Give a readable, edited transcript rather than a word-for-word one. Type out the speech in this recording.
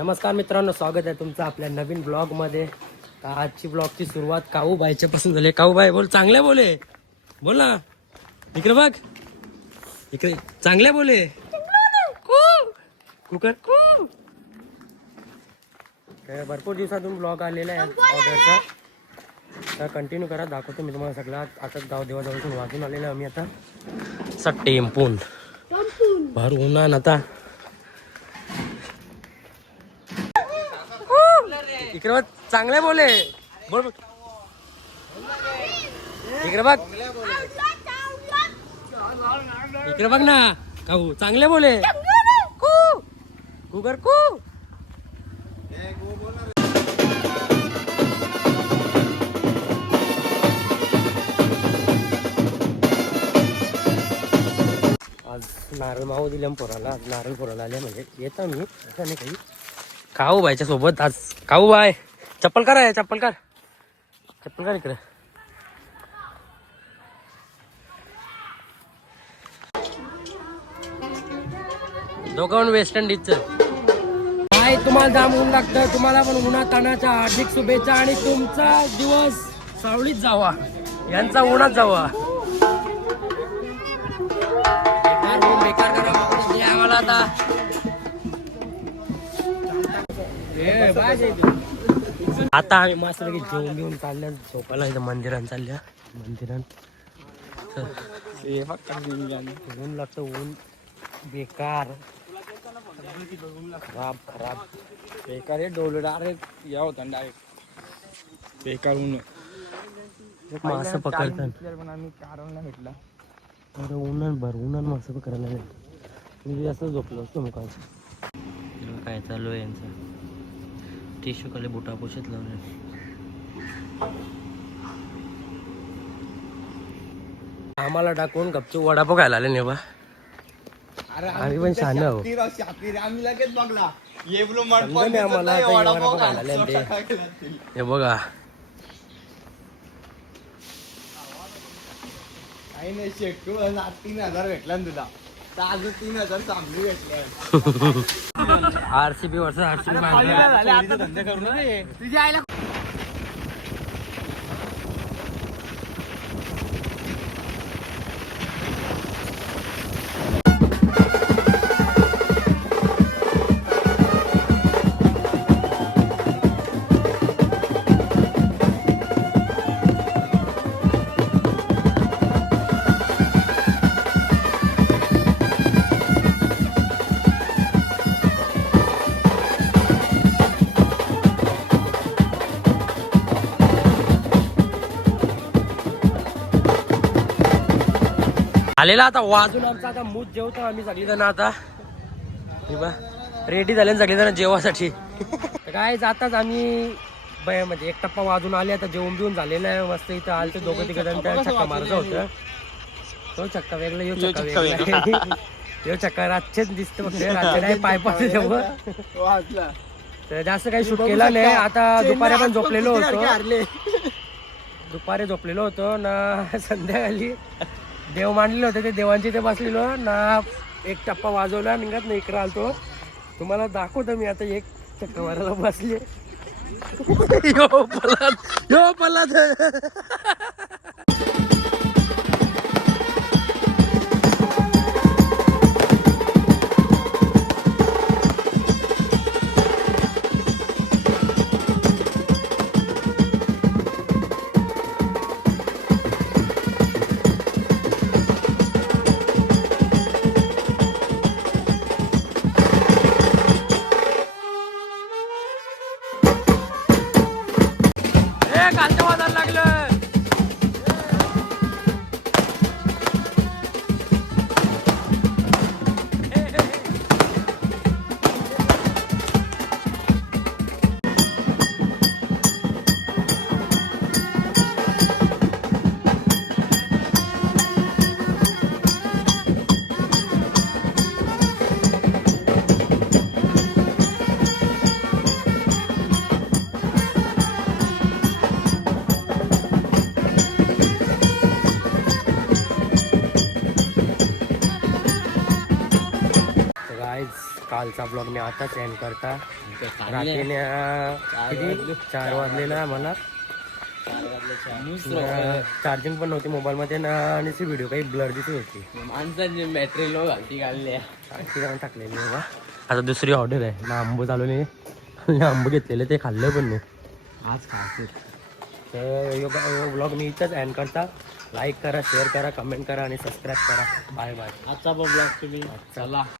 नमस्कार मित्रांनो, स्वागत आहे तुमचं आपल्या नवीन ब्लॉग मध्ये। आजची ब्लॉगची सुरुवात काऊ बायच्या पासून झाली। काऊ बाय बोल, चांगले बोले, बोल ना, इकडे बघ, इकडे चांगले बोले, कुकर काय भरपूर दिवसातून ब्लॉग आलेला आहे ऑर्डरचा, तर कंटिन्यू करा, दाखवतो मी तुम्हाला सगळं। आता गाव देवाजवळून वाजून आलेलं आम्ही आता टेम्पून भर उन्हान आता इकडे बघ, चांगले बोले, बोल बघ, इकडे बघ, इकडे बघ ना काऊ, चांगले बोले, कुकर कू। आज नारळ माऊ दिल्या पोराला, आज नारळ पोराला आले, म्हणजे येतो मी असं नाही काही। काऊ बायच्या सोबत आज, काऊ बाय चप्पल कर आहे, चप्पल कर, चप्पल कर इकडे। दोघं वेस्ट इंडिजचं काय, तुम्हाला जाम ऊन लागतं, तुम्हाला पण उन्हा तानाच्या हार्दिक शुभेच्छा, आणि तुमचा दिवस सावळीत जावा, यांचा उन्हात जावा। बेकार करा आम्हाला आता। आता आम्ही मस्त जेवून घेऊन चालल्या झोपायला, इथं मंदिरात चालल्या, मंदिरात ऊन लागतं, ऊन बेकार, खराब खराब बेकार हे डोले डायरेक्ट या होता डायरेक्ट बेकार ऊन। मासे पकडतात पण आम्ही कारण नाही भेटला, अरे उन्हान भर उन्हान मासे पकडायला नाही, मी जास्त झोपलो असतो मुखाचं। काय चालू आहे यांचं, टिश्यू खाली बुटा पोशीत लावले। आम्हाला टाकून गपचूप वडापाव खायला आले नाही बा, आम्ही पण शान आहो, आम्ही लगेच बघला आम्हाला वडापाव खायला आले ते, हे बघा काही नाही, शेटू 3,000 भेटला ना तुला, तर अजून 3,000 चांगली भेटले। RCB वर्ष RCB धंदे करू ना तुझ्या आईला। आलेला आता वाजून आमचा आता मूत जेवतो आम्ही सगळीजण आता रेडी झाले सगळेजण जेवासाठी। तर काय जाताच आम्ही म्हणजे एक टप्पा वाजून आले, आता जेवण बिवून झालेलं आहे मस्त। इथं आलं तर दोघं तिकडं त्या चक्का मारत होतं, तो चक्का वेगळा, यो चक्का वेगळा, यो चक्का रातचेच दिसतं फक्त, रातचे नाही पाय पास जेवण, तर जास्त काही शूट केला नाही। आता दुपारी पण झोपलेलो होतो ना, संध्याकाळी देव मांडलेले होते, ते देवांची ते बसलेलो ना, एक टप्पा वाजवला, निघत नाही, इकडं आलतो, तुम्हाला दाखवतो मी आता। एक चक्का मारायला बसले, यो पलाद कालच्या वाजायला लागलं। कालचा ब्लॉग मी आताच एंड करता. रात्रीने किती 4 वाजलेला आम्हाला. चार्जिंग पण नव्हती मोबाईलमध्ये ना आणि ती व्हिडिओ काही ब्लर दिसत होती. माणसांची बॅटरी लो घालती काढली टाकलेली बाबा. आता दुसरी ऑर्डर आहे ना, आंबो चालू नाही. आंबो घेतलेले ते खाल्लं पण नाही आज खाते. तर ब्लॉग मी इथंच एंड करता. लाईक करा, शेअर करा, कमेंट करा आणि सबस्क्राईब करा. Bye bye. आजचा ब्लॉग तुम्ही चला.